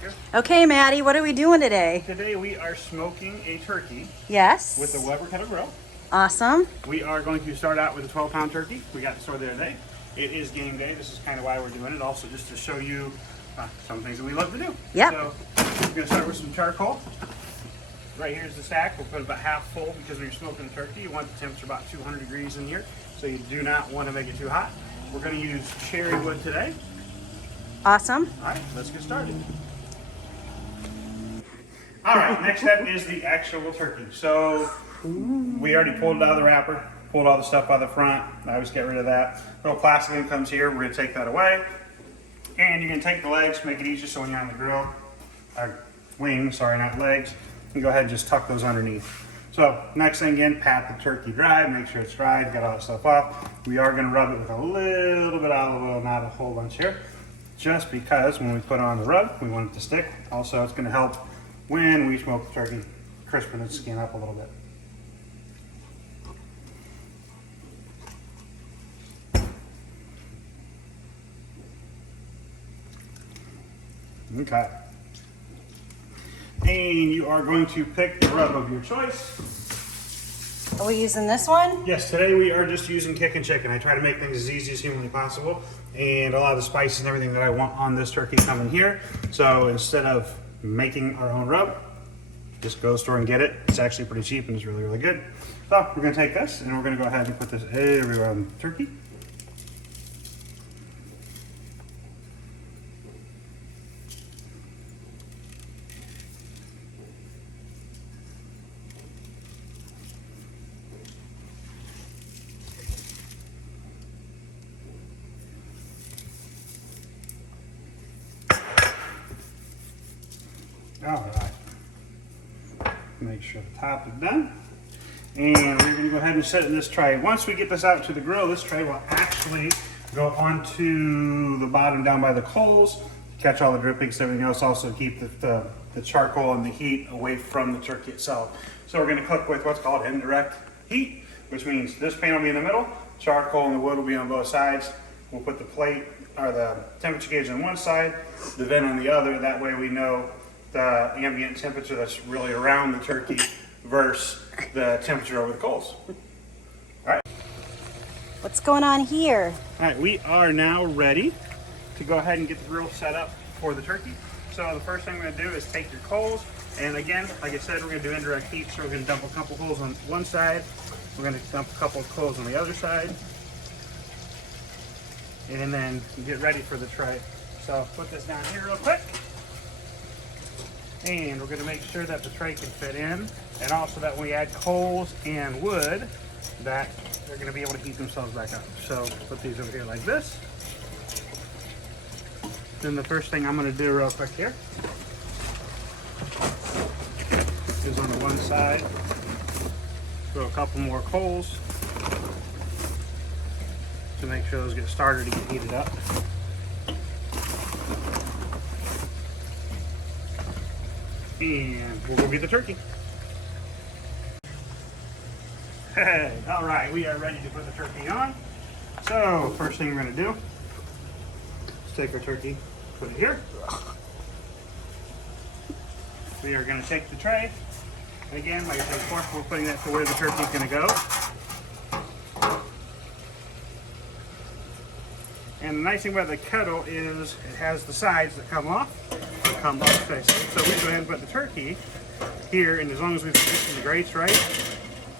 here. Okay, Maddie, what are we doing today? Today we are smoking a turkey Yes. with the Weber kettle grill. Awesome. We are going to start out with a 12-pound turkey. We got the store the other day. It is game day. This is kind of why we're doing it. Also, just to show you some things that we love to do. Yep. So we're going to start with some charcoal. Right here's the stack. We'll put it about half full because when you're smoking a turkey, you want the temperature about 200 degrees in here. So you do not want to make it too hot. We're going to use cherry wood today. Awesome. All right, let's get started. All right, next step is the actual turkey. So we already pulled it out of the wrapper, pulled all the stuff out of the front. I always get rid of that. Little plastic one comes here. We're going to take that away. And you're going to take the legs, make it easier so when you're on the grill, or wings, sorry, not legs, you go ahead and just tuck those underneath. So next thing again, pat the turkey dry, make sure it's dried, get all that stuff off. We are going to rub it with a little bit of olive oil, not a whole bunch here, just because when we put it on the rub, we want it to stick. Also, it's going to help when we smoke the turkey, crispen its skin up a little bit. Okay. And you are going to pick the rub of your choice. Are we using this one? Yes, today we are just using Kickin' Chicken. I try to make things as easy as humanly possible, and a lot of the spices and everything that I want on this turkey come in here. So instead of making our own rub, just go to the store and get it. It's actually pretty cheap and it's really, really good. So we're going to take this and we're going to go ahead and put this everywhere on the turkey. All right, make sure the top is done. And we're going to go ahead and set it in this tray. Once we get this out to the grill, this tray will actually go onto the bottom down by the coals, catch all the drippings and everything else, also keep the charcoal and the heat away from the turkey itself. So we're going to cook with what's called indirect heat, which means this pan will be in the middle, charcoal and the wood will be on both sides. We'll put the plate or the temperature gauge on one side, the vent on the other. That way we know the ambient temperature that's really around the turkey versus the temperature over the coals. All right. What's going on here? All right, we are now ready to go ahead and get the grill set up for the turkey. So the first thing we're going to do is take your coals, and again, like I said, we're going to do indirect heat. So we're going to dump a couple coals on one side, we're going to dump a couple of coals on the other side, and then get ready for the tray. So put this down here real quick. And we're going to make sure that the tray can fit in, and also that when we add coals and wood, that they're going to be able to heat themselves back up. So put these over here like this. Then the first thing I'm going to do real quick here is on the one side, throw a couple more coals to make sure those get started to get heated up. And we'll go get the turkey. Hey, all right, we are ready to put the turkey on. So first thing we're going to do is take our turkey, put it here. We are going to take the tray. And again, like I said before, we're putting that to where the turkey is going to go. And the nice thing about the kettle is it has the sides that come off. Come off basically. So we go ahead and put the turkey here, and as long as we position the grates right,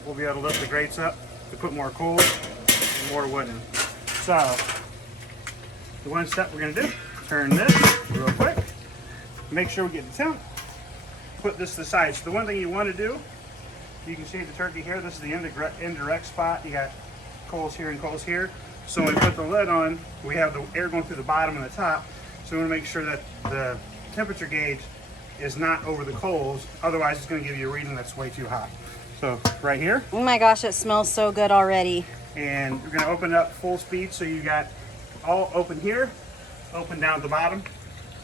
we'll be able to lift the grates up to put more coals and more wood in. So the one step we're going to do, turn this real quick, make sure we get the temp, put this to the side. So the one thing you want to do, you can see the turkey here, this is the indirect spot. You got coals here and coals here. So when we put the lid on, we have the air going through the bottom and the top. So we want to make sure that the temperature gauge is not over the coals, otherwise it's going to give you a reading that's way too hot. So right here. Oh my gosh, it smells so good already. And you're going to open it up full speed, so you got all open here, open down at the bottom.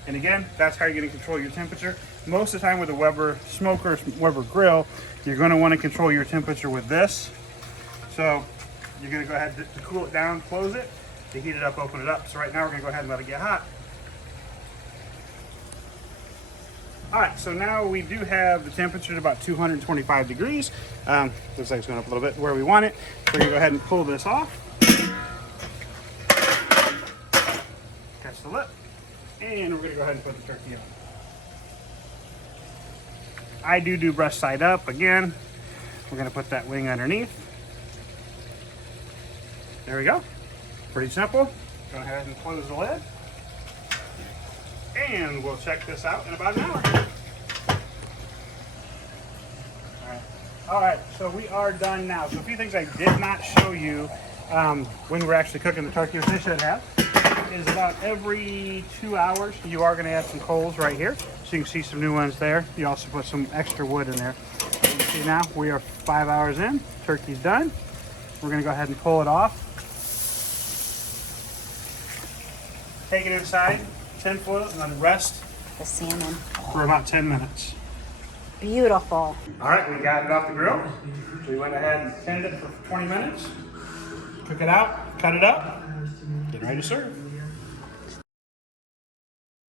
And again, that's how you're going to control your temperature. Most of the time with a Weber smoker, Weber grill, you're going to want to control your temperature with this. So you're going to go ahead to cool it down, close it, to heat it up, open it up. So right now we're going to go ahead and let it get hot. All right, so now we do have the temperature at about 225 degrees. Looks like it's going up a little bit where we want it. So we're going to go ahead and pull this off. Catch the lip. And we're going to go ahead and put the turkey on. I do breast side up again. We're going to put that wing underneath. There we go. Pretty simple. Go ahead and close the lid. And we'll check this out in about an hour. All right, so we are done now. So a few things I did not show you when we're actually cooking the turkey, which they should have, is about every 2 hours, you are gonna add some coals right here. So you can see some new ones there. You also put some extra wood in there. You can see now we are 5 hours in, turkey's done. We're gonna go ahead and pull it off. Take it inside, 10 foil, and then rest The salmon. for about 10 minutes. Beautiful. All right, we got it off the grill. We went ahead and tinned it for 20 minutes. Cook it out, cut it up, get ready to serve.